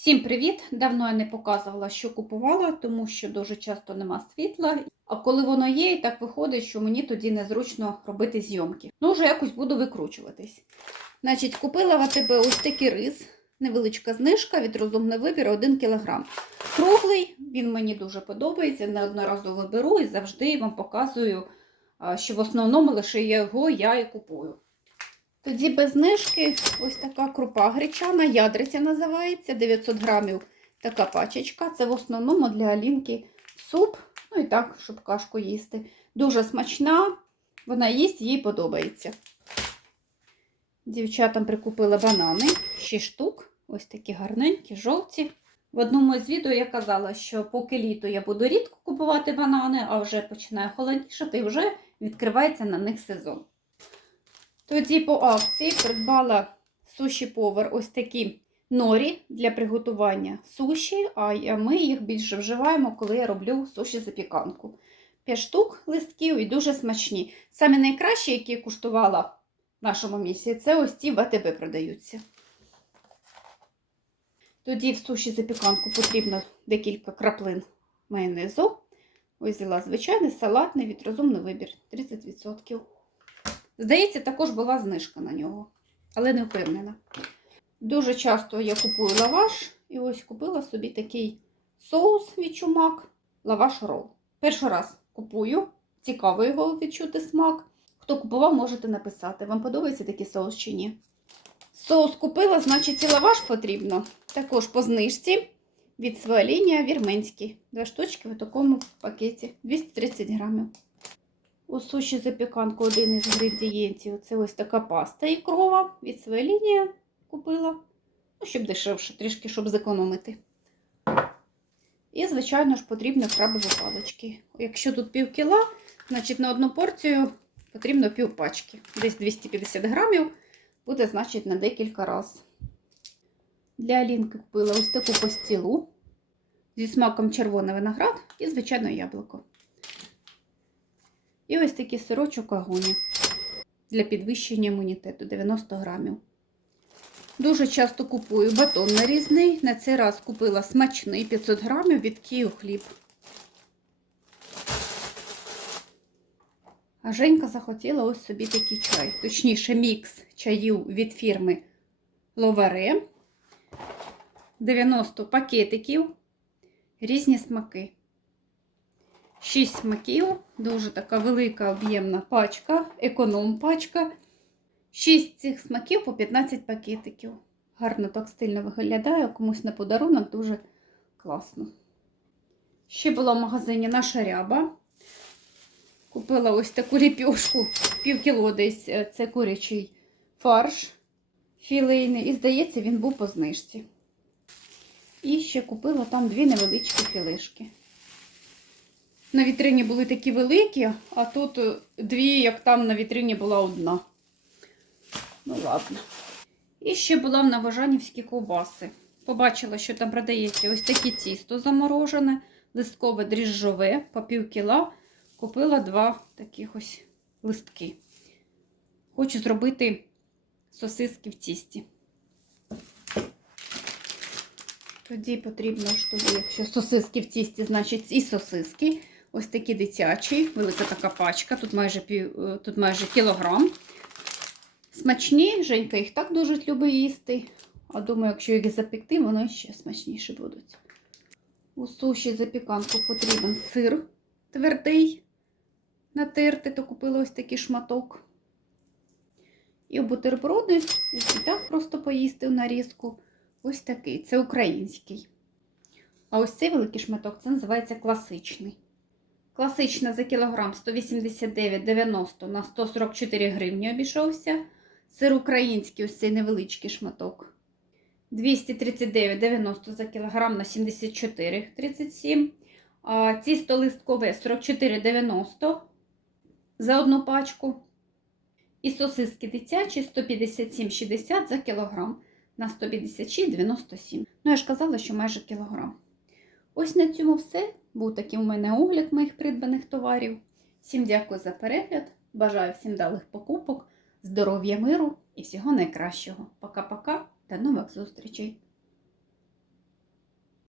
Всім привіт! Давно я не показувала, що купувала, тому що дуже часто нема світла. А коли воно є, і так виходить, що мені тоді незручно робити зйомки. Ну, вже якось буду викручуватись. Значить, купила в АТБ ось такий рис, невеличка знижка від розумний вибір 1 кг. Круглий, він мені дуже подобається, неодноразово беру і завжди вам показую, що в основному лише його я і купую. Тоді без знижки ось така крупа гречана, ядриця називається, 900 грамів така пачечка. Це в основному для Алінки суп, ну і так, щоб кашку їсти. Дуже смачна, вона їсть, їй подобається. Дівчатам прикупила банани, 6 штук, ось такі гарненькі, жовті. В одному з відео я казала, що поки літо я буду рідко купувати банани, а вже починає холоднішати і вже відкривається на них сезон. Тоді по акції придбала суші повар ось такі норі для приготування суші, а ми їх більше вживаємо, коли я роблю суші запіканку. 5 штук листків і дуже смачні. Самі найкращі, які я куштувала в нашому місці, це ось ці в АТБ продаються. Тоді в суші запіканку потрібно декілька краплин майонезу. Ось взяла звичайний салатний від розумний вибір 30%. Здається, також була знижка на нього, але не впевнена. Дуже часто я купую лаваш, і ось купила собі такий соус від чумак, лаваш рол. Перший раз купую, цікаво його відчути смак. Хто купував, можете написати, вам подобається такий соус чи ні. Соус купила, значить, і лаваш потрібно. Також по знижці від своя лінія вірменський. Два штучки в такому пакеті 230 грамів. У суші запіканку один із інгредієнтів це ось така паста ікрова від своєї лінії купила. Ну, щоб дешевше, трішки, щоб зекономити. І, звичайно ж, потрібні крабові палички. Якщо тут пів кіла, значить на одну порцію потрібно пів пачки. Десь 250 грамів, буде, значить, на декілька разів. Для Алінки купила ось таку постілу зі смаком червоний виноград і, звичайно, яблуко. І ось такий сирочок агоні для підвищення імунітету 90 грамів. Дуже часто купую батон нарізний. На цей раз купила смачний 500 грамів від Київ хліб. А Женька захотіла ось собі такий чай. Точніше, мікс чаїв від фірми Ловаре. 90 пакетиків, різні смаки. 6 смаків, дуже така велика об'ємна пачка, економ пачка. 6 цих смаків по 15 пакетиків. Гарно так стильно виглядає, комусь на подарунок дуже класно. Ще була в магазині наша ряба. Купила ось таку ліпьошку, пів кіло десь це курячий фарш філейний. І, здається, він був по знижці. І ще купила там дві невеличкі філишки. На вітрині були такі великі, а тут дві, як там на вітрині була одна. Ну, ладно. І ще була в Новожанівські ковбаси. Побачила, що там продається ось таке тісто заморожене, листкове дріжджове по пів кіла. Купила два таких ось листки. Хочу зробити сосиски в тісті. Тоді потрібно, щоб, якщо сосиски в тісті, значить і сосиски. Ось такі дитячі, велика така пачка, тут майже пів, тут майже кілограм. Смачні, Женька їх так дуже любить їсти. А думаю, якщо їх запекти, воно ще смачніше будуть. У суші запіканку потрібен сир твердий, натерти, то купила ось такий шматок. І бутерброди, і так просто поїсти в нарізку. Ось такий, це український. А ось цей великий шматок це називається класичний. Класична за кілограм 189,90 на 144 гривні обійшовся. Сир український, ось цей невеличкий шматок. 239,90 за кілограм на 74,37. А тісто листкове 44,90 за одну пачку. І сосиски дитячі 157,60 за кілограм на 156,97. Ну, я ж казала, що майже кілограм. Ось на цьому все. Був такий у мене огляд моїх придбаних товарів. Всім дякую за перегляд. Бажаю всім далих покупок, здоров'я, миру і всього найкращого. Пока-пока, до нових зустрічей!